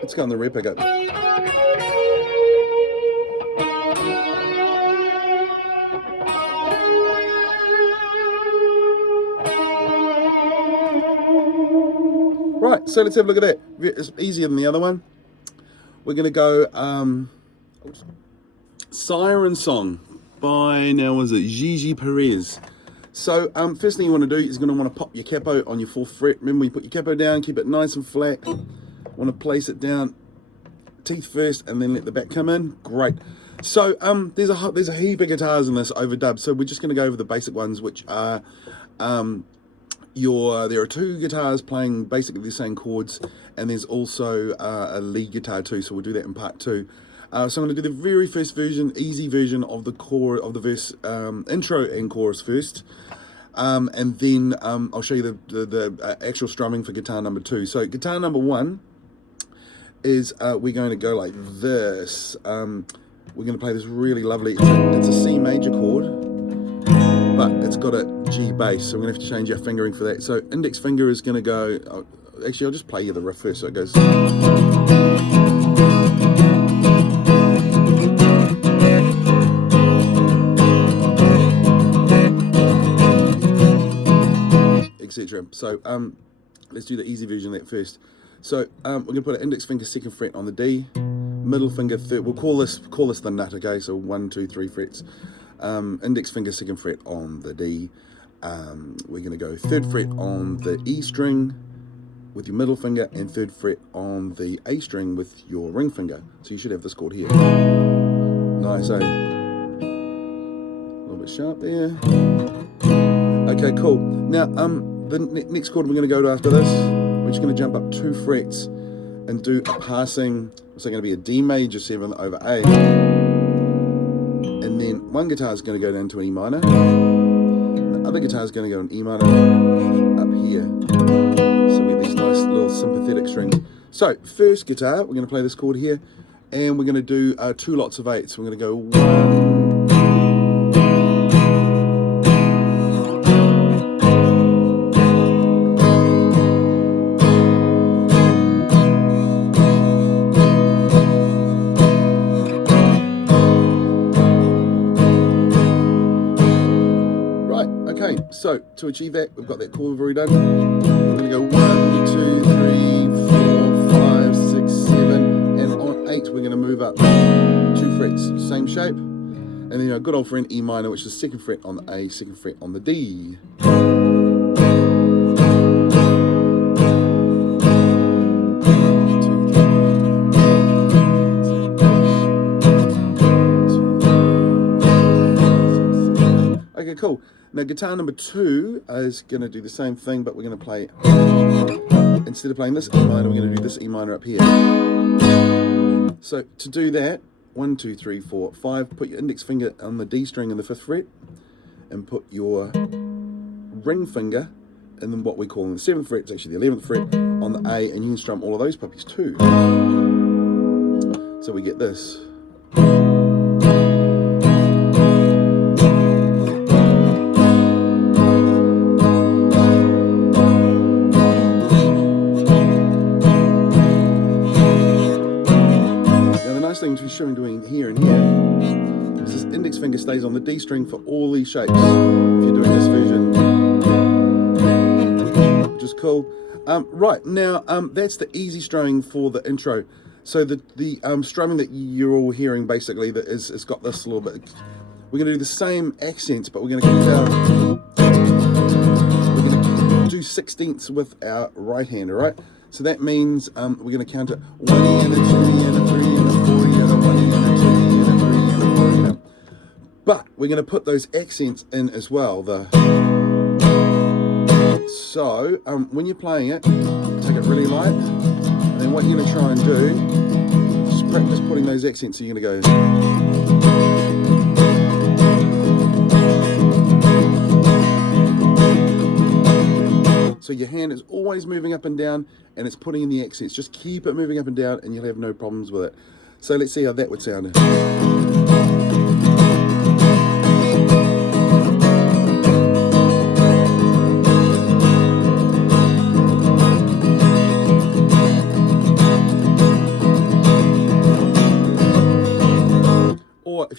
Let's go on the rear pickup. Right, so let's have a look at that. It's easier than the other one. We're going to go Siren Song by, now was it, Gi Gi Perez. So first thing you want to do is going to want to pop your capo on your 4th fret. Remember, when you put your capo down, keep it nice and flat. Want to place it down, teeth first, and then let the back come in. Great. So there's a heap of guitars in this overdub. So we're just going to go over the basic ones, which are there are 2 guitars playing basically the same chords, and there's also a lead guitar too. So we'll do that in part 2. So I'm going to do the very first version, easy version of the verse, intro and chorus first, and then I'll show you the actual strumming for guitar number 2. So guitar number 1 is we're going to go like this. We're going to play this really lovely. It's a C major chord, but it's got a G bass, so we're going to have to change our fingering for that. So index finger is going to go. Actually, I'll just play you the riff first. So it goes. Etc. So let's do the easy version of that first. So we're going to put an index finger 2nd fret on the D, middle finger 3rd. We'll call this the nut. Okay, so 1, 2, 3 frets. Index finger 2nd fret on the D. We're going to go 3rd fret on the E string with your middle finger, and 3rd fret on the A string with your ring finger. So you should have this chord here. Nice, eh? A little bit sharp there. Okay, cool. Now the next chord we're going to go to after this, we're just going to jump up 2 frets and do a passing. So going to be a D major 7 over A, and then one guitar is going to go down to an E minor, and the other guitar is going to go an E minor up here. So we have these nice little sympathetic strings. So first guitar, we're going to play this chord here, and we're going to do 2 lots of 8s. So we're going to go 1. Okay, so to achieve that, we've got that chord we've already done. We're going to go 1, 2, 3, 4, 5, 6, 7, and on 8 we're going to move up 2 frets, same shape, and then our good old friend E minor, which is 2nd fret on the A, 2nd fret on the D. Okay, cool. Now guitar number 2 is going to do the same thing, but we're going to play, instead of playing this E minor, we're going to do this E minor up here. So to do that, 1, 2, 3, 4, 5, put your index finger on the D string in the 5th fret, and put your ring finger in then what we call in the 7th fret, it's actually the 11th fret, on the A, and you can strum all of those puppies too. So we get this. Thing to be showing doing here and here is this index finger stays on the D string for all these shapes if you're doing this version, which is cool. Right, now that's the easy strumming for the intro. So the strumming that you're all hearing basically that it's got this little bit. We're going to do the same accents, but we're going to do 16ths with our right hand, all right? So that means we're going to count it 1 E and a 2 E and a 3 and a 4 E and a 1 E and a 2 E and a 3 and a 4 E and a. But we're going to put those accents in as well. So when you're playing it, take it really light, and then what you're going to try and do, just practice putting those accents. So you're going to go. So your hand is always moving up and down, and it's putting in the accents. Just keep it moving up and down, and you'll have no problems with it. So let's see how that would sound.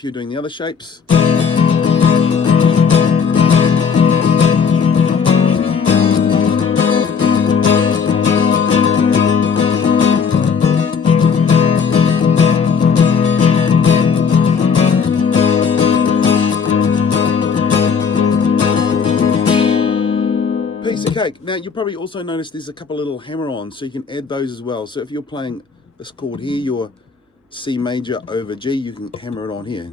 you're doing the other shapes. Piece of cake. Now you'll probably also notice there's a couple little hammer-ons, so you can add those as well. So if you're playing this chord here, your C major over G, you can hammer it on here.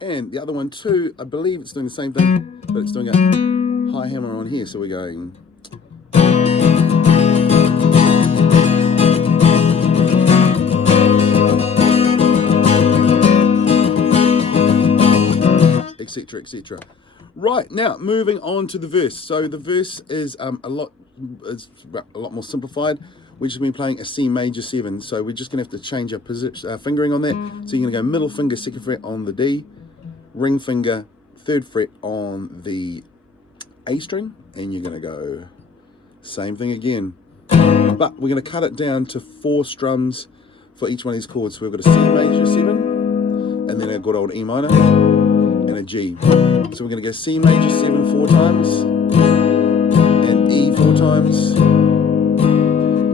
And the other one too, I believe it's doing the same thing, but it's doing a high hammer on here, so we're going. Etc, etc. Right, now moving on to the verse. So the verse is a lot more simplified. We're just going to be playing a C major 7, so we're just going to have to change our position, fingering on that. So you're going to go middle finger 2nd fret on the D, ring finger 3rd fret on the A string, and you're going to go same thing again. But we're going to cut it down to 4 strums for each one of these chords. So we've got a C major 7, and then a good old E minor, and a G. So we're going to go C major 7 4 times, and E 4 times,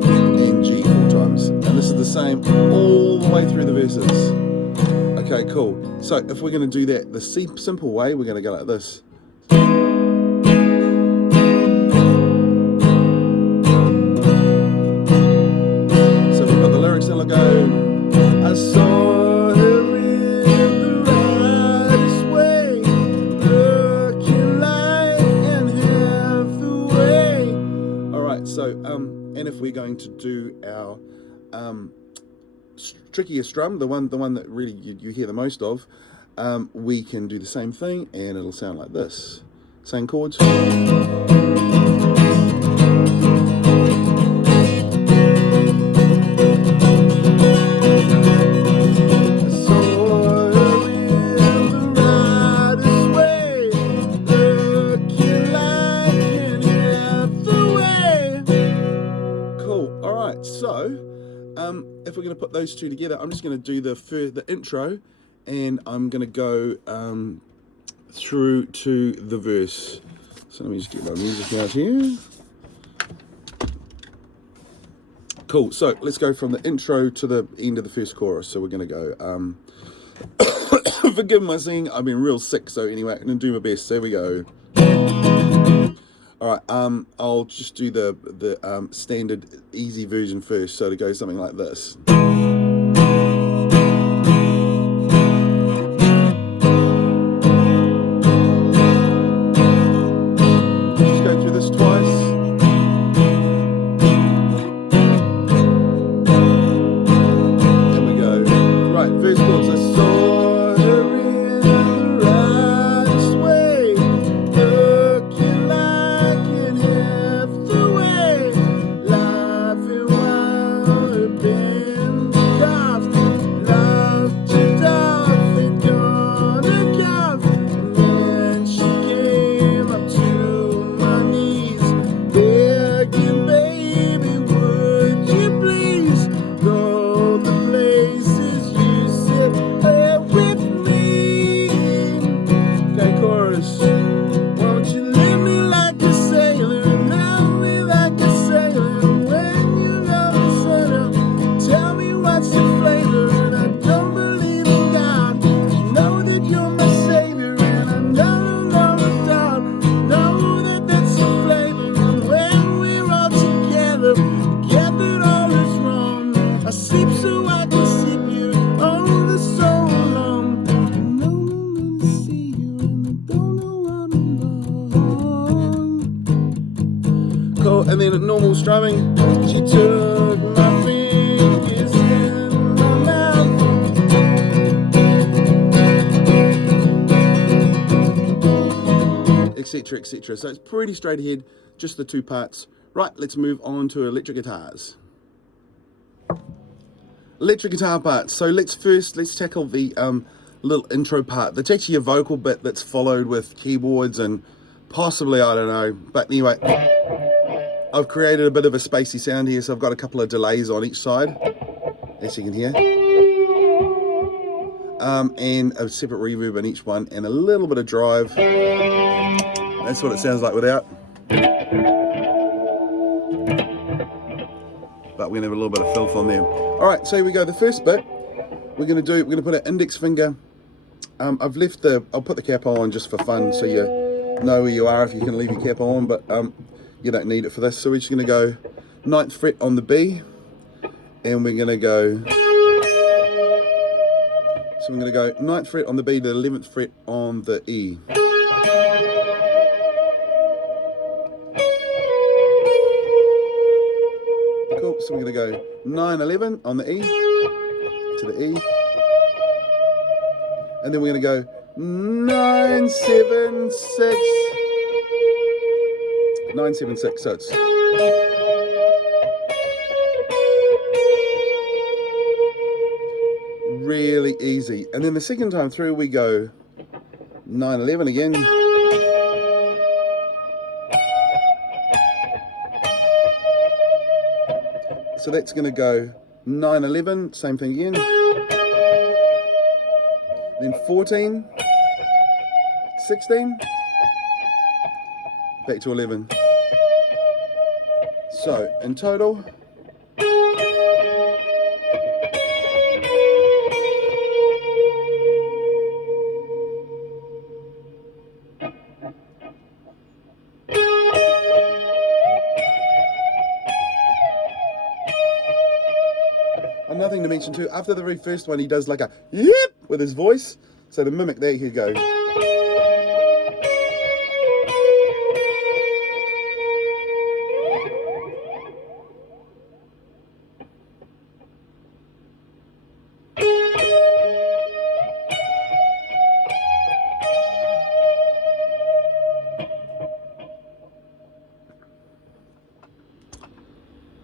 and G 4 times. And this is the same all the way through the verses. Okay, cool. So if we're going to do that the simple way, we're going to go like this. So we've got the lyrics and I'll go, I saw her in the rightest way, looking like and half the way. Alright, so, and if we're going to do our trickier strum, the one that really you hear the most of, we can do the same thing and it'll sound like this. Same chords. If we're going to put those two together, I'm just going to do the intro, and I'm going to go through to the verse. So let me just get my music out here. Cool. So let's go from the intro to the end of the first chorus. So we're going to go. Forgive my singing. I've been real sick, so anyway, I'm going to do my best. So here we go. All right, I'll just do the standard easy version first, so to go something like this. Just go through this twice. There we go. Right, verse chorus. I saw her in the rightest way, looking like half the way, laughing while her band coughed, laughed it off, they'd gonna cough, and then she came up to my knees, begging, baby, would you please go the places you said with me. Okay, chorus. Won't you live me like a sailor and love me like a sailor? When you love the sun, tell me what's your flavor. And I don't believe in God, know that you're my savior, and I know that that's your flavor. And when we're all together, get that all is wrong. I sleep so I can sleep you all the so long. I know I'm gonna see you and I don't know what I'm wrong. Cool, and then at normal strumming, she took my fingers in my mouth, etc, etc. So it's pretty straight ahead, just the two parts. Right, let's move on to electric guitars. electric guitar part. So let's tackle the little intro part. That's actually a vocal bit that's followed with keyboards and possibly, I don't know. But anyway, I've created a bit of a spacey sound here, so I've got a couple of delays on each side, as you can hear. And a separate reverb in each one, and a little bit of drive. That's what it sounds like without. But we're gonna have a little bit of filth on there. All right, so here we go. The first bit we're gonna put an index finger. I'll put the cap on just for fun, so you know where you are if you can leave your cap on, but you don't need it for this. So we're just gonna go 9th fret on the B, and we're gonna go. So I'm gonna go 9th fret on the B to the 11th fret on the E. Cool, so we're going to go 9, 11 on the E, to the E, and then we're going to go 9, 7, 6, 9, 7, 6, so it's really easy. And then the second time through we go 9, 11 again. So that's going to go 9, 11, same thing again. Then 14, 16, back to 11. So in total, another thing to mention too, after the very first one he does like a yep with his voice, so to mimic that he'd go.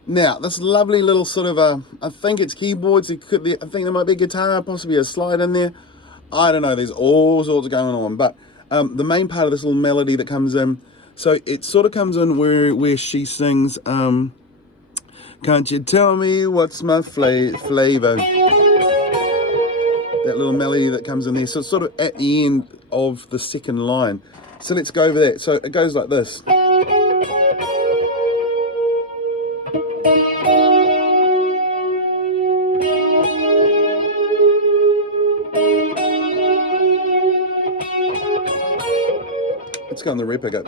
Now, this lovely little sort of I think it's keyboards, I think there might be a guitar, possibly a slide in there. I don't know, there's all sorts of going on, but the main part of this little melody that comes in, so it sort of comes in where she sings, can't you tell me what's my flavor? That little melody that comes in there, so it's sort of at the end of the second line. So let's go over that. So it goes like this. Let's go on the rear pickup.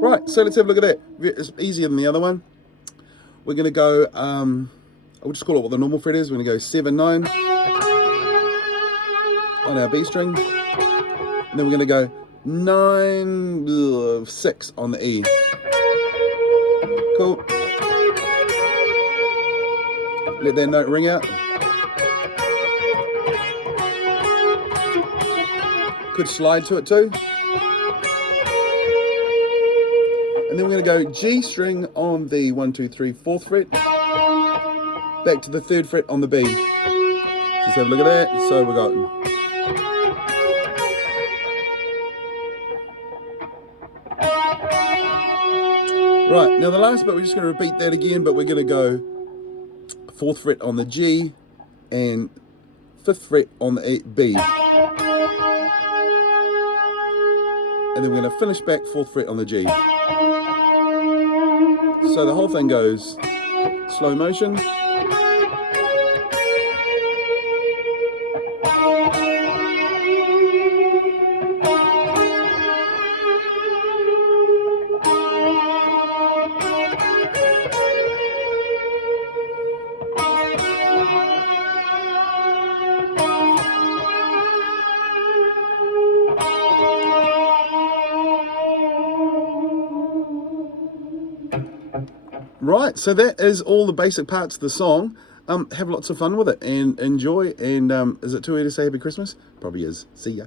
Right, so let's have a look at that. It's easier than the other one. We're going to go, I'll just call it what the normal fret is. We're going to go 7, 9 on our B string. And then we're going to go 9, 6 on the E. Cool. Let that note ring out. Could slide to it too. And then we're going to go G string on the 1, 2, 3, 4th fret. Back to the 3rd fret on the B. Let's have a look at that. So we got. Right, now the last bit, we're just going to repeat that again, but we're going to go 4th fret on the G and 5th fret on the B. And then we're going to finish back 4th fret on the G. So the whole thing goes slow motion. Right, so that is all the basic parts of the song. Have lots of fun with it and enjoy. And is it too early to say Happy Christmas? Probably is. See ya.